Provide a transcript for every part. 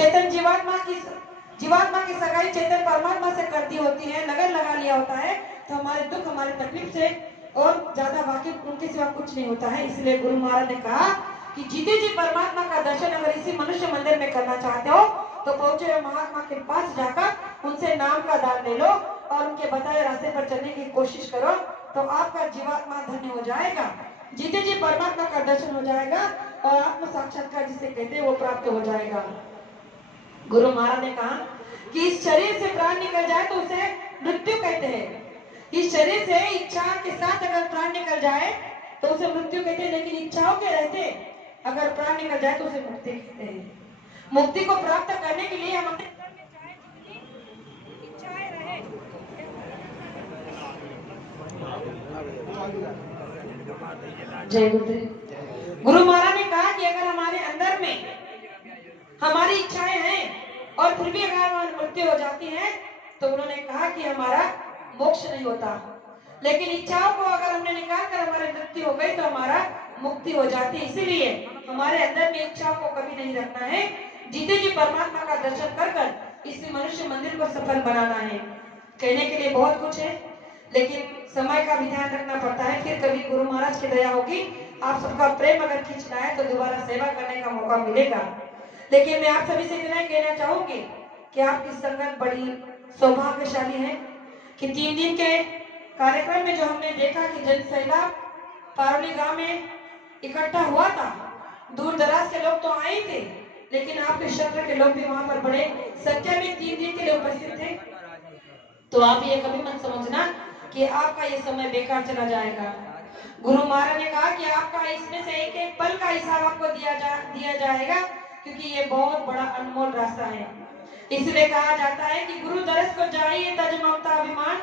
चेतन जीवात्मा की सगाई चेतन परमात्मा से करती होती है, लगन लगा लिया होता है, तो हमारे दुख हमारे तकलीफ से और ज्यादा वाकिफ उनके सिवा कुछ नहीं होता है। इसलिए गुरु महाराज ने कहा कि जीते जी परमात्मा का दर्शन अगर इसी मनुष्य मंदिर में करना चाहते हो तो पहुंचे हुए महात्मा के पास जाकर उनसे नाम का दान ले लो और उनके बताए रास्ते पर चलने की कोशिश करो, तो आपका जीवात्मा धन्य हो जाएगा, जीते जी परमात्मा का दर्शन हो जाएगा और आत्म साक्षात्कार जिसे कहते हैं वो प्राप्त हो जाएगा। गुरु महाराज ने कहा कि इस शरीर से प्राण निकल जाए तो उसे मृत्यु कहते हैं। इस शरीर से इच्छा के साथ अगर प्राण निकल जाए तो उसे मृत्यु कहते हैं, लेकिन इच्छाओं के रहते अगर प्राण निकल जाए तो उसे मुक्ति कहते हैं। मुक्ति को प्राप्त करने के लिए हम अपने अंदर में चाहे जितनी इच्छाएं रहे, जय गुरुदेव। गुरु महाराज ने कहा कि अगर हमारे अंदर में हमारी इच्छाएं हैं और फिर भी अगर मृत्यु हो जाती है तो उन्होंने कहा कि हमारा मोक्ष नहीं होता, लेकिन इच्छाओं को अगर हमने निकाल कर हमारी मृत्यु हो गई तो हमारा मुक्ति हो जाती है। इसीलिए हमारे अंदर में इच्छाओं को कभी नहीं रखना है, जीते जी परमात्मा का दर्शन कर कर इस मनुष्य मंदिर को सफल बनाना है। कहने के लिए बहुत कुछ है, लेकिन समय का भी ध्यान रखना पड़ता है। फिर कभी गुरु महाराज की दया होगी, आप सबका प्रेम अगर खींचना है तो दोबारा सेवा करने का मौका मिलेगा। लेकिन मैं आप सभी से इतना कहना चाहूंगी कि आपकी संगत बड़ी सौभाग्यशाली है कि 3 दिन के कार्यक्रम में जो हमने देखा कि जन सैलाब पारोली गांव में इकट्ठा हुआ था, दूर दराज के लोग तो आए थे, लेकिन आपके क्षेत्र के लोग भी वहां पर बड़े संख्या में 3 दिन के लिए उपस्थित थे। तो आप ये कभी मत समझना कि आपका ये समय बेकार चला जाएगा। गुरु महाराज ने कहा कि आपका इसमें से एक एक पल का हिसाब आपको दिया जाएगा, क्योंकि ये बहुत बड़ा अनमोल रास्ता है। इसलिए कहा जाता है कि गुरु दरस को जाइए तज ममता अभिमान,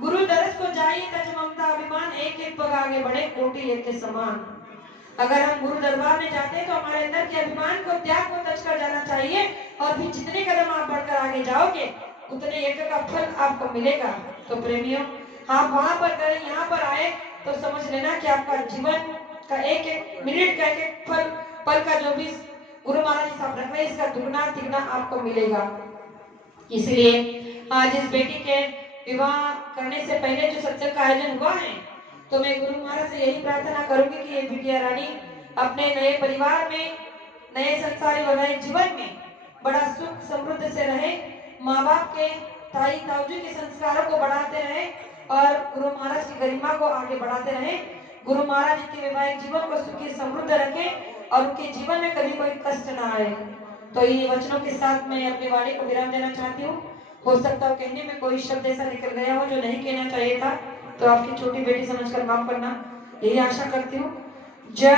गुरु दरस को जाइए तज ममता अभिमान, एक एक पग आगे बढ़े कोटि एक के समान। अगर हम गुरु दरबार में जाते हैं तो हमारे अंदर के अभिमान को त्याग को तज कर जाना चाहिए, और फिर जितने कदम आप बढ़कर आगे जाओगे उतने एक का फल आपको मिलेगा। तो प्रेमियों, आप वहां पर करें, यहाँ पर आए तो समझ लेना कि आपका जीवन का एक एक मिनट का एक एक पल का जो भी गुरु महाराज साहब रख रहे हैं, इसका दुगना तिगना आपको मिलेगा। इसलिए आज इस बेटी के विवाह करने से पहले जो सत्संग का आयोजन हुआ है, तो मैं गुरु महाराज से यही प्रार्थना करूंगी कि ये बिटिया रानी अपने नए परिवार में, नए संसारी वैवाहिक जीवन में बड़ा सुख समृद्ध से रहे, माँ बाप के ताई ताऊजी के संस्कारों को बढ़ाते रहे और गुरु महाराज की गरिमा को आगे बढ़ाते रहे। गुरु महाराज इनके वैवाहिक जीवन को सुखी समृद्ध रखें और उनके जीवन में कभी कोई कष्ट ना आए। तो इन वचनों के साथ मैं अपनी वाणी को विराम देना चाहती हूँ। हो सकता है कहने में कोई शब्द ऐसा निकल गया हो जो नहीं कहना चाहिए था, तो आपकी छोटी बेटी समझकर माफ करना, यही आशा करती हूँ। जय